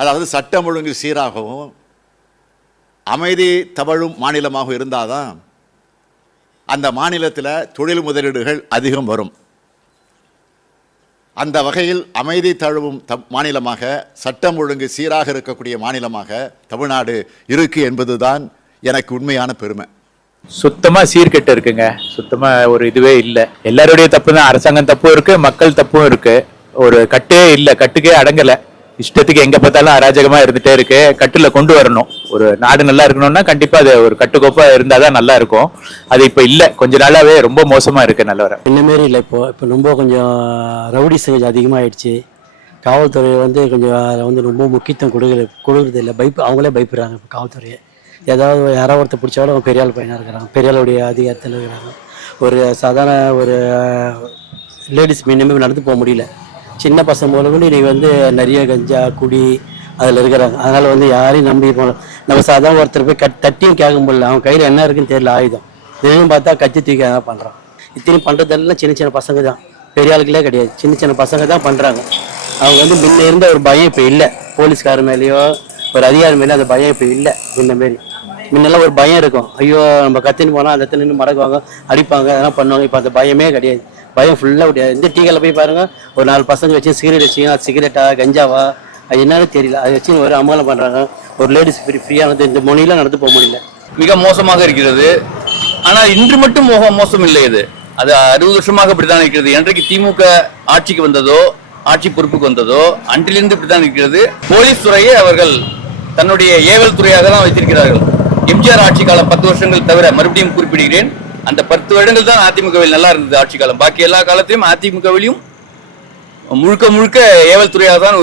அதாவது சட்டம் ஒழுங்கு சீராகவும் அமைதி தவழும் மாநிலமாக இருந்தாதான் அந்த மாநிலத்தில் தொழில் முதலீடுகள் அதிகம் வரும். அந்த வகையில் அமைதி தழுவும் த மாநிலமாக சட்டம் ஒழுங்கு சீராக இருக்கக்கூடிய மாநிலமாக தமிழ்நாடு இருக்கு என்பதுதான் எனக்கு உண்மையான பெருமை. சுத்தமாக சீர்கெட்டு இருக்குங்க. சுத்தமாக ஒரு இதுவே இல்லை. எல்லாருடைய தப்பு தான் அரசாங்கம் தப்பும் இருக்குது மக்கள் தப்பும் இருக்குது ஒரு கட்டே இல்லை கட்டுக்கே அடங்கலை. இஷ்டத்துக்கு எங்க பார்த்தாலும் அராஜகமா இருந்துட்டே இருக்கு. கட்டுல கொண்டு வரணும். ஒரு நாடு நல்லா இருக்கணும்னா கண்டிப்பா அது ஒரு கட்டுக்கோப்பா இருந்தாதான் நல்லா இருக்கும். அது இப்ப இல்ல. கொஞ்ச நாளாவே ரொம்ப மோசமா இருக்கு நல்லவர. இந்த மாரி இல்லை இப்போ. இப்போ ரொம்ப கொஞ்சம் ரவுடி கொஞ்சம் அதிகமாகிடுச்சு காவல்துறை வந்து கொஞ்சம் வந்து ரொம்ப முக்கியத்துவம் கொடுக்குற கொடுக்குறது இல்லை. பயப்பு அவங்களே பயப்படுறாங்க இப்போ காவல்துறையை. ஏதாவது யாராவது ஒருத்தர் பிடிச்சாலும் அவங்க பெரியாள் பையனாக இருக்கிறாங்க. பெரியாளுடைய அதிகாரத்தில் இருக்கிறாங்க. ஒரு சாதாரண ஒரு லேடிஸ் இனிமேல் நடந்து போக முடியல. சின்ன பசங்க போல கூட வந்து நிறைய கஞ்சா குடி அதில் இருக்கிறாங்க. அதனால் வந்து யாரையும் நம்பி போகணும் நம்ம சாதாரண ஒருத்தர் போய் கட் தட்டியும் கேட்க முடியல. அவன் கையில் என்ன இருக்குன்னு தெரியல ஆயுதம். திடீர்னு பார்த்தா கட்சி தூக்கி அதான் பண்ணுறான் இத்தனையும் பண்ணுறதெல்லாம் சின்ன சின்ன பசங்க தான். பெரிய ஆளுகளே கிடையாது. சின்ன சின்ன பசங்க தான் பண்ணுறாங்க அவங்க வந்து முன்ன இருந்த ஒரு பயம் இப்போ இல்லை. போலீஸ்கார மேலேயோ ஒரு அதிகாரி மேலேயோ அந்த பயம் இப்போ இல்லை. இந்தமாரி முன்னெல்லாம் ஒரு பயம் இருக்கும். ஐயோ நம்ம கத்தின்னு போனால் அந்த இடத்துல நின்று மடக்குவாங்க அடிப்பாங்க அதெல்லாம் பண்ணுவாங்க. இப்போ அந்த பயமே கிடையாது. பயம் ஃபுல்லாக கிடையாது. இந்த டீக்கல்ல போய் பாருங்கள் ஒரு நாலு பசங்க வச்சு சிகரெட் வச்சுங்க சிகரெட்டா கஞ்சாவா? அது என்னன்னு தெரியல. அதை வச்சு ஒரு அமலம் பண்ணுறாங்க ஒரு லேடிஸ் ஃப்ரீ ஃப்ரீயானது இந்த மொழியெலாம் நடந்து போக முடியல. மிக மோசமாக இருக்கிறது. ஆனால் இன்று மட்டும் மோக மோசம் இல்லை இது. அது அறுபது வருஷமாக இப்படித்தான் இருக்கிறது. என்றைக்கு திமுக ஆட்சிக்கு வந்ததோ ஆட்சி பொறுப்புக்கு வந்ததோ அன்றிலிருந்து இப்படித்தான் இருக்கிறது. போலீஸ் துறையை அவர்கள் தன்னுடைய ஏவல் துறையாக தான் வைத்திருக்கிறார்கள். எம்ஜிஆர் ஆட்சி காலம் பத்து வருஷங்கள் தவிர மறுபடியும் குறிப்பிடுகிறேன். அந்த பத்து வருடங்கள் தான் அதிமுகவில் நல்லா இருந்தது ஆட்சி காலம். பாக்கி எல்லா காலத்திலும் அதிமுகவிலும் முழுக்க முழுக்க ஏவல் துறையாக தான்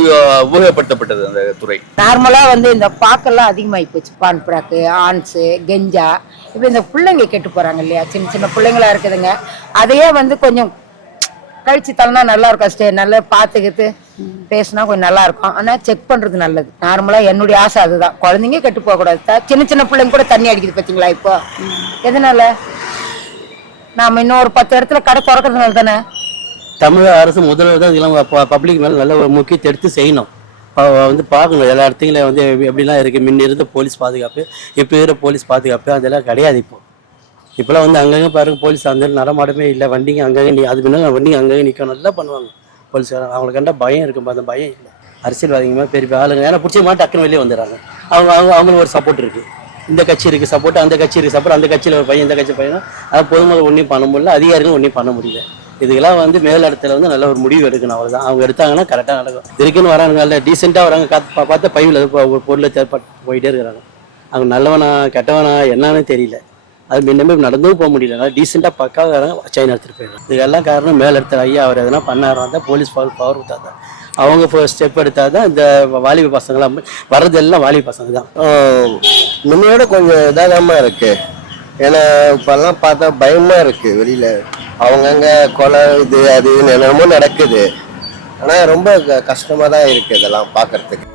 உபயோகப்படுத்தப்பட்டது அந்த துறை. நார்மலா வந்து இந்த பாக்கெல்லாம் அதிகமாகி போச்சு. பான் பிராக்கு ஆன்ஸு கெஞ்சா. இப்போ இந்த பிள்ளைங்க கெட்டு போறாங்க இல்லையா? சின்ன சின்ன பிள்ளைங்களா இருக்குதுங்க. அதையே வந்து கொஞ்சம் கழிச்சு தள்ளனா நல்லா இருக்கும். ஸ்டே நல்லா பார்த்துக்கிட்டு பேசினா கொஞ்சம் நல்லா இருக்கும் ஆனா செக் பண்றது நல்லது. நார்மலா என்னுடைய ஆசை அதுதான். குழந்தைங்க கெட்டு போக கூடாது சின்ன சின்ன பிள்ளைங்க கூட தண்ணி அடிக்குது பாத்தீங்களா இப்போ? எதனால? நாம இன்னும் ஒரு பத்து இடத்துல கடை திறக்கிறதுனால தானே? தமிழக அரசு முதல்வர் தான் இதெல்லாம் பப்ளிக் மேலே நல்ல ஒரு முக்கியத்தை எடுத்து செய்யணும். வந்து பார்க்கணும் எல்லா இடத்துலையும் வந்து எப்படிலாம் இருக்குது முன்ன இருந்த போலீஸ் பாதுகாப்பு இப்போ இருக்கிற போலீஸ் பாதுகாப்பு அதெல்லாம் கிடையாது இப்போ. இப்போலாம் வந்து அங்கங்கே பாருங்க போலீஸ் அந்த நடமாடமே இல்லை. வண்டிங்க அங்கங்கே நீ அது முன்னாடி வண்டிங்க அங்கங்கே நிற்கும். நல்லா பண்ணுவாங்க. போலீஸ்காரங்க அவங்களை கண்டா பயம் இருக்கும் அந்த பயம் இல்லை. அரசியல்வாதிங்க மேல பெரிய ஆளுங்க. ஏன்னா பிடிச்ச மாதிரி டக்குன்னு வெளியே வந்துடுறாங்க. அவங்க அவங்க அவங்களுக்கு ஒரு சப்போர்ட் இருக்குது இந்த கட்சி இருக்குது சப்போர்ட் அந்த கட்சி இருக்குது சப்போர்ட் அந்த கட்சியில் ஒரு பையன் இந்த கட்சி பையனா? அதை பொதுமக்கள் ஒன்றையும் பண்ண முடியல அதிகாரிகள் ஒன்றையும் பண்ண முடியல. இதுக்கெல்லாம் வந்து மேல் இடத்துல வந்து நல்ல ஒரு முடிவு எடுக்கணும் அவ்வளோதான் அவங்க எடுத்தாங்கன்னா கரெக்டாக நடக்கும். இதுக்குன்னு வராங்க நல்ல டீசெண்டாக வராங்க. காத்து பார்த்தா பையில் ஒரு பொருளை தேர்ப்பட்டு போயிட்டே இருக்கிறாங்க. அவங்க நல்லவனா கெட்டவனா என்னன்னு தெரியல. அது முன்னமே நடந்தும் போக முடியல. டீசெண்டாக பக்காவாக வராங்க சைனா எடுத்துகிட்டு போயிடுறாங்க இதெல்லாம் காரணம் மேலே எடுத்த ஐயா அவர் எதனா பண்ணாரா தான் போலீஸ் பவர் பவர் தான் அவங்க ஸ்டெப் எடுத்தால் தான் இந்த வாலிப பசங்களாம் வர்றதெல்லாம் வாலிப பசங்க தான். ஆஹ் முன்னையோட கொஞ்சம் இதாகாமல் இருக்கு. ஏன்னா இப்போல்லாம் பார்த்தா பயமாக இருக்கு வெளியில். அவங்கங்க கொலை இது அது என்னமோ என்னென்னமோ நடக்குது. ஆனால் ரொம்ப க- தான் இருக்குது இதெல்லாம் பார்க்கறதுக்கு